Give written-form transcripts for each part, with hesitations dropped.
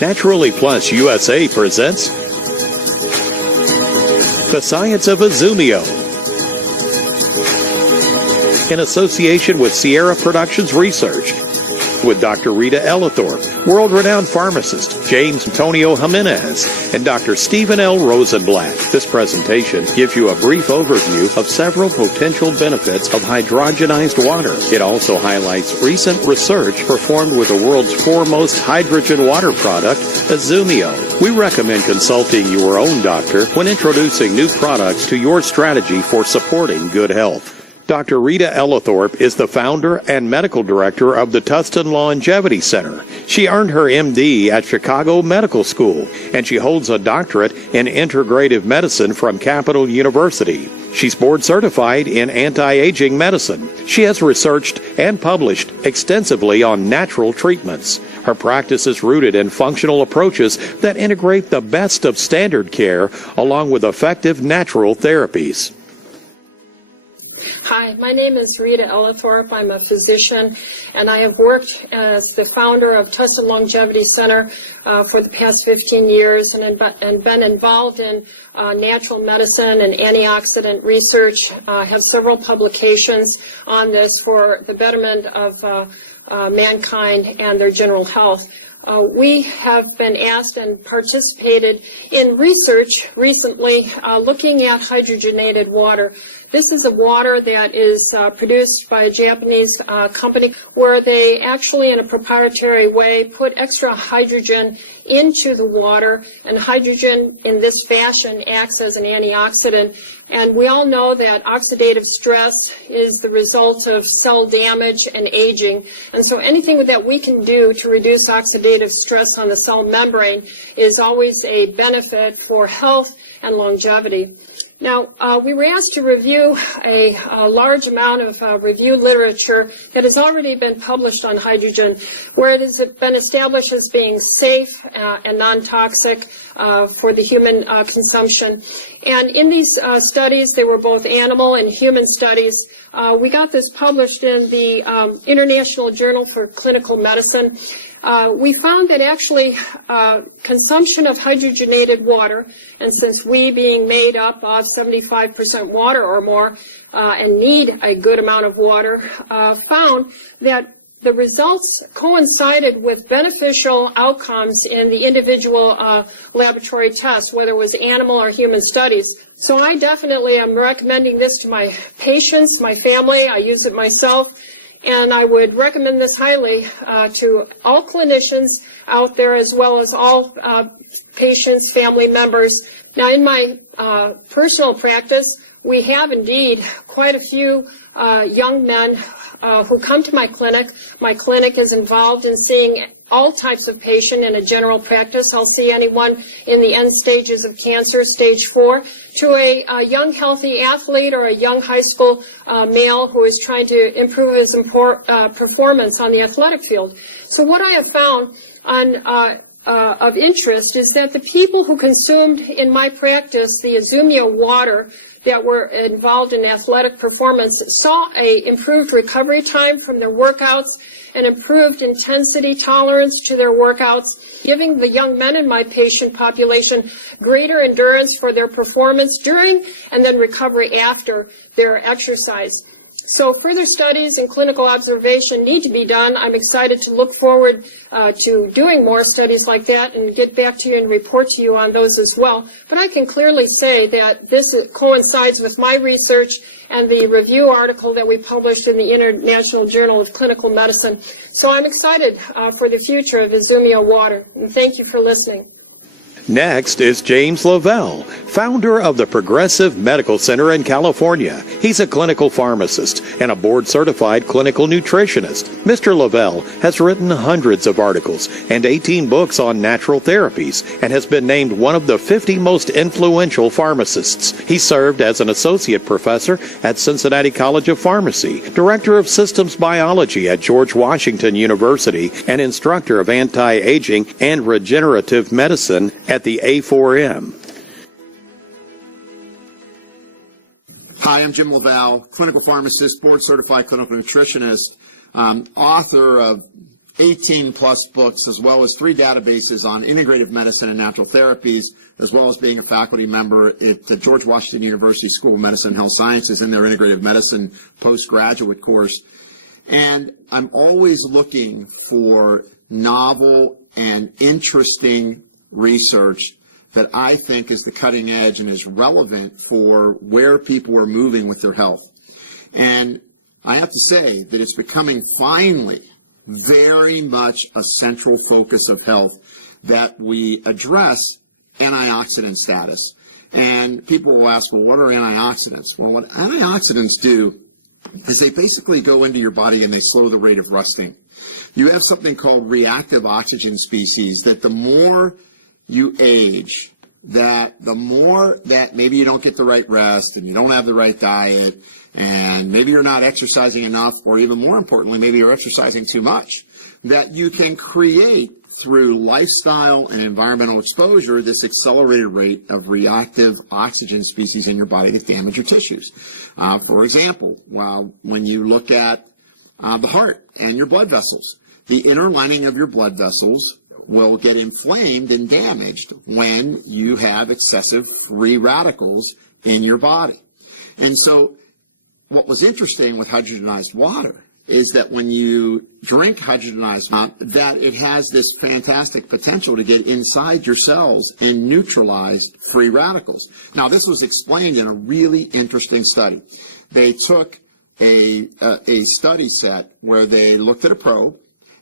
Naturally Plus USA presents The Science of Izumio, in association with Sierra Productions Research, with Dr. Rita Ellithorpe, world-renowned pharmacist James Antonio Jimenez, and Dr. Stephen L. Rosenblatt. This presentation gives you a brief overview of several potential benefits of hydrogenized water. It also highlights recent research performed with the world's foremost hydrogen water product, Izumio. We recommend consulting your own doctor when introducing new products to your strategy for supporting good health. Dr. Rita Ellithorpe is the founder and medical director of the Tustin Longevity Center. She earned her MD at Chicago Medical School, and she holds a doctorate in integrative medicine from Capital University. She's board certified in anti-aging medicine. She has researched and published extensively on natural treatments. Her practice is rooted in functional approaches that integrate the best of standard care along with effective natural therapies. Hi, my name is Rita Ellithorpe. I'm a physician, and I have worked as the founder of Tustin Longevity Center for the past 15 years and been involved in natural medicine and antioxidant research. I have several publications on this for the betterment of mankind and their general health. We have been asked and participated in research recently looking at hydrogenated water. This is a water that is produced by a Japanese company where they actually, in a proprietary way, put extra hydrogen into the water, and hydrogen in this fashion acts as an antioxidant. And we all know that oxidative stress is the result of cell damage and aging. And so anything that we can do to reduce oxidative stress on the cell membrane is always a benefit for health and longevity. Now, we were asked to review a large amount of review literature that has already been published on hydrogen, where it has been established as being safe and non-toxic for the human consumption. And in these studies, they were both animal and human studies. We got this published in the International Journal for Clinical Medicine. We found that actually consumption of hydrogenated water, and since we being made up of 75% water or more and need a good amount of water, found that the results coincided with beneficial outcomes in the individual laboratory tests, whether it was animal or human studies. So I definitely am recommending this to my patients, my family. I use it myself. And I would recommend this highly to all clinicians out there, as well as all patients, family members. Now, in my personal practice, we have indeed quite a few young men who come to my clinic. My clinic is involved in seeing all types of patient in a general practice. I'll see anyone in the end stages of cancer, stage 4, to a young healthy athlete or a young high school male who is trying to improve his performance on the athletic field. So what I have found of interest is that the people who consumed in my practice the Izumio water that were involved in athletic performance saw a improved recovery time from their workouts and improved intensity tolerance to their workouts, giving the young men in my patient population greater endurance for their performance during and then recovery after their exercise. So further studies and clinical observation need to be done. I'm excited to look forward to doing more studies like that and get back to you and report to you on those as well. But I can clearly say that this coincides with my research and the review article that we published in the International Journal of Clinical Medicine. So I'm excited for the future of Izumio water. And thank you for listening. Next is James Lavelle, founder of the Progressive Medical Center in California. He's a clinical pharmacist and a board-certified clinical nutritionist. Mr. Lavelle has written hundreds of articles and 18 books on natural therapies and has been named one of the 50 most influential pharmacists. He served as an associate professor at Cincinnati College of Pharmacy, director of systems biology at George Washington University, and instructor of anti-aging and regenerative medicine at the A4M. Hi, I'm Jim Lavelle, clinical pharmacist, board-certified clinical nutritionist, author of 18 plus books, as well as 3 databases on integrative medicine and natural therapies, as well as being a faculty member at the George Washington University School of Medicine and Health Sciences in their integrative medicine postgraduate course. And I'm always looking for novel and interesting research that I think is the cutting edge and is relevant for where people are moving with their health. And I have to say that it's becoming finally very much a central focus of health that we address antioxidant status. And people will ask, well, what are antioxidants? Well, what antioxidants do is they basically go into your body and they slow the rate of rusting. You have something called reactive oxygen species that the more you age, that the more that maybe you don't get the right rest and you don't have the right diet and maybe you're not exercising enough, or even more importantly, maybe you're exercising too much, that you can create through lifestyle and environmental exposure this accelerated rate of reactive oxygen species in your body that damage your tissues. For example, when you look at the heart and your blood vessels, the inner lining of your blood vessels will get inflamed and damaged when you have excessive free radicals in your body. And so what was interesting with hydrogenized water is that when you drink hydrogenized water, that it has this fantastic potential to get inside your cells and neutralize free radicals. Now, this was explained in a really interesting study. They took a study set where they looked at a probe,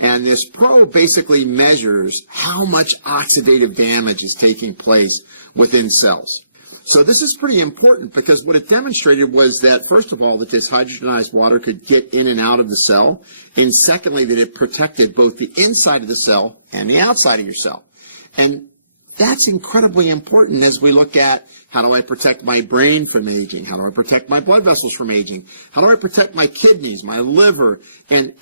and this probe basically measures how much oxidative damage is taking place within cells. So this is pretty important because what it demonstrated was that, first of all, that this hydrogenized water could get in and out of the cell, and secondly, that it protected both the inside of the cell and the outside of your cell. And that's incredibly important as we look at how do I protect my brain from aging? How do I protect my blood vessels from aging? How do I protect my kidneys, my liver, and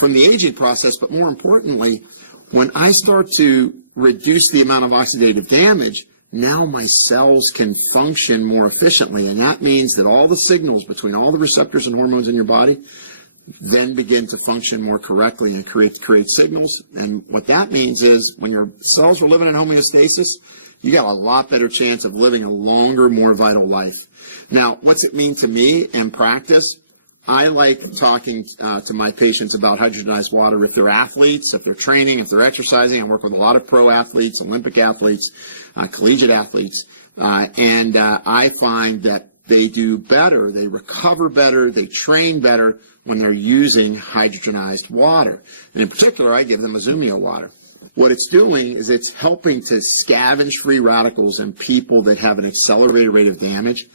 from the aging process? But more importantly, when I start to reduce the amount of oxidative damage, now my cells can function more efficiently, and that means that all the signals between all the receptors and hormones in your body then begin to function more correctly and create signals. And what that means is when your cells are living in homeostasis, you got a lot better chance of living a longer, more vital life. Now, what's it mean to me in practice? I like talking to my patients about hydrogenized water if they're athletes, if they're training, if they're exercising. I work with a lot of pro athletes, Olympic athletes, collegiate athletes, and I find that they do better, they recover better, they train better when they're using hydrogenized water. And in particular, I give them Izumio water. What it's doing is it's helping to scavenge free radicals in people that have an accelerated rate of damage,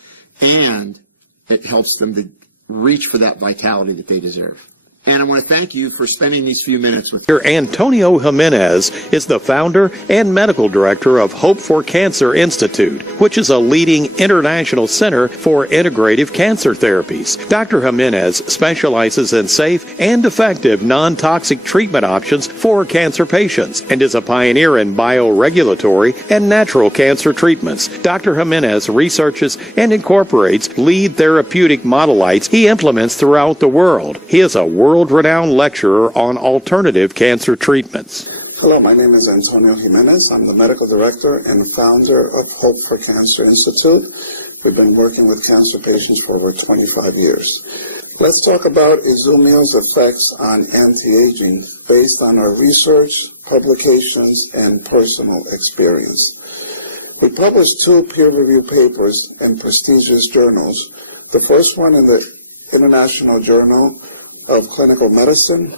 and it helps them to reach for that vitality that they deserve. And I want to thank you for spending these few minutes with me. Antonio Jimenez is the founder and medical director of Hope for Cancer Institute, which is a leading international center for integrative cancer therapies. Dr. Jimenez specializes in safe and effective non-toxic treatment options for cancer patients and is a pioneer in bioregulatory and natural cancer treatments. Dr. Jimenez researches and incorporates lead therapeutic modelites he implements throughout the world. He is a world-renowned lecturer on alternative cancer treatments. Hello, my name is Antonio Jimenez. I'm the medical director and founder of Hope for Cancer Institute. We've been working with cancer patients for over 25 years. Let's talk about Izumio's effects on anti-aging based on our research, publications, and personal experience. We published 2 peer-reviewed papers in prestigious journals. The first one in the International Journal of Clinical Medicine,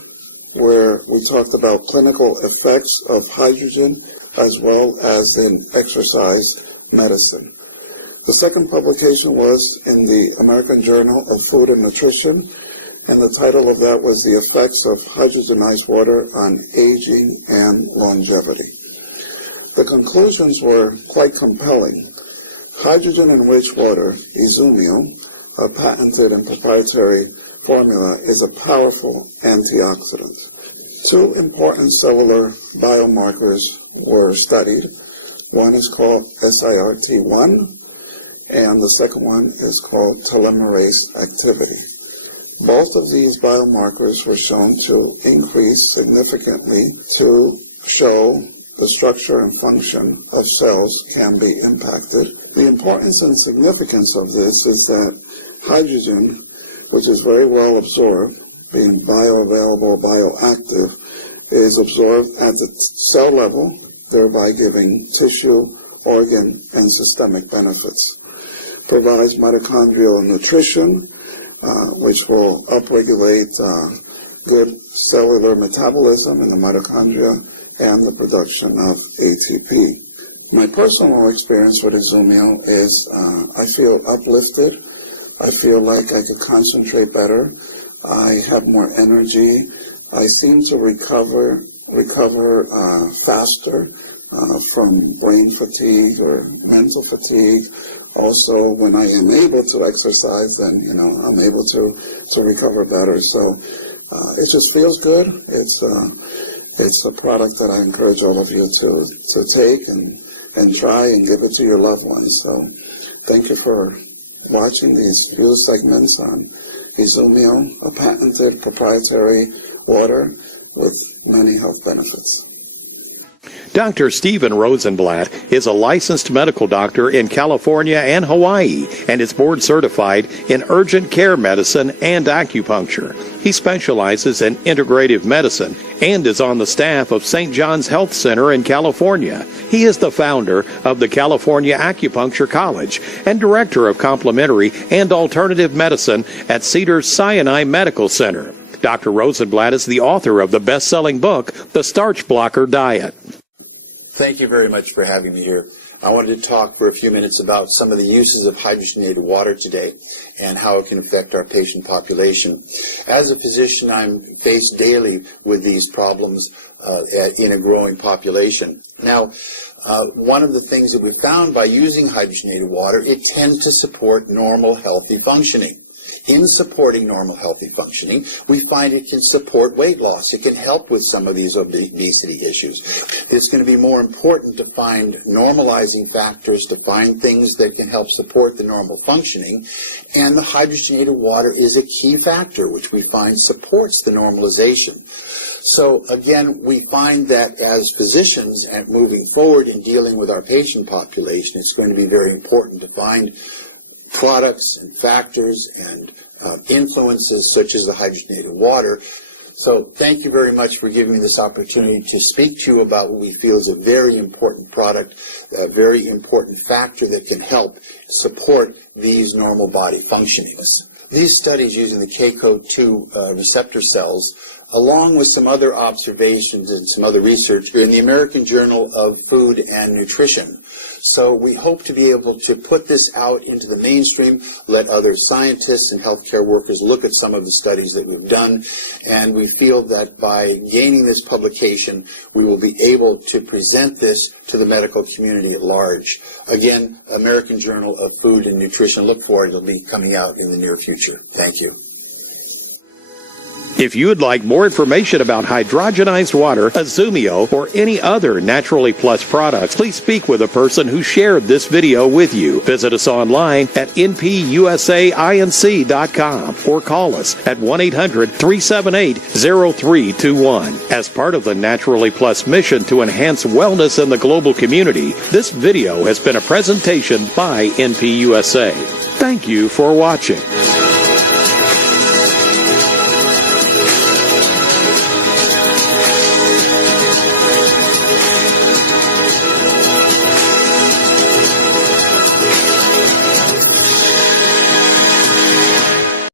where we talked about clinical effects of hydrogen as well as in exercise medicine. The second publication was in the American Journal of Food and Nutrition, and the title of that was The Effects of Hydrogenized Water on Aging and Longevity. The conclusions were quite compelling. Hydrogen-enriched water, Izumio, a patented and proprietary formula, is a powerful antioxidant. 2 important cellular biomarkers were studied. One is called SIRT1, and the second one is called telomerase activity. Both of these biomarkers were shown to increase significantly to show the structure and function of cells can be impacted. The importance and significance of this is that hydrogen, which is very well absorbed, being bioavailable, bioactive, is absorbed at the cell level, thereby giving tissue, organ, and systemic benefits. Provides mitochondrial nutrition, which will upregulate good cellular metabolism in the mitochondria and the production of ATP. My personal experience with Izumio is I feel uplifted. I feel like I could concentrate better. I have more energy. I seem to recover faster from brain fatigue or mental fatigue. Also, when I am able to exercise, then I'm able to recover better. So it just feels good. It's a product that I encourage all of you to take and try and give it to your loved ones. So thank you for watching these few segments on Izumio, a patented proprietary water with many health benefits. Dr. Stephen Rosenblatt is a licensed medical doctor in California and Hawaii and is board certified in urgent care medicine and acupuncture. He specializes in integrative medicine and is on the staff of St. John's Health Center in California. He is the founder of the California Acupuncture College and director of complementary and alternative medicine at Cedars-Sinai Medical Center. Dr. Rosenblatt is the author of the best-selling book, The Starch Blocker Diet. Thank you very much for having me here. I wanted to talk for a few minutes about some of the uses of hydrogenated water today and how it can affect our patient population. As a physician, I'm faced daily with these problems in a growing population. Now, one of the things that we found by using hydrogenated water, it tends to support normal, healthy functioning. In supporting normal healthy functioning, we find it can support weight loss. It can help with some of these obesity issues. It's going to be more important to find normalizing factors, to find things that can help support the normal functioning. And the hydrogenated water is a key factor, which we find supports the normalization. So again, we find that as physicians and moving forward in dealing with our patient population, it's going to be very important to find products and factors and influences such as the hydrogenated water. So thank you very much for giving me this opportunity to speak to you about what we feel is a very important product, a very important factor that can help support these normal body functionings. These studies using the KCO2 receptor cells, along with some other observations and some other research, are in the American Journal of Food and Nutrition. So we hope to be able to put this out into the mainstream, let other scientists and healthcare workers look at some of the studies that we've done, and we feel that by gaining this publication, we will be able to present this to the medical community at large. Again, American Journal of Food and Nutrition. Look forward, it'll be coming out in the near future. Thank you. If you would like more information about hydrogenized water, Izumio, or any other Naturally Plus products, please speak with a person who shared this video with you. Visit us online at npusainc.com or call us at 1-800-378-0321. As part of the Naturally Plus mission to enhance wellness in the global community, this video has been a presentation by NPUSA. Thank you for watching.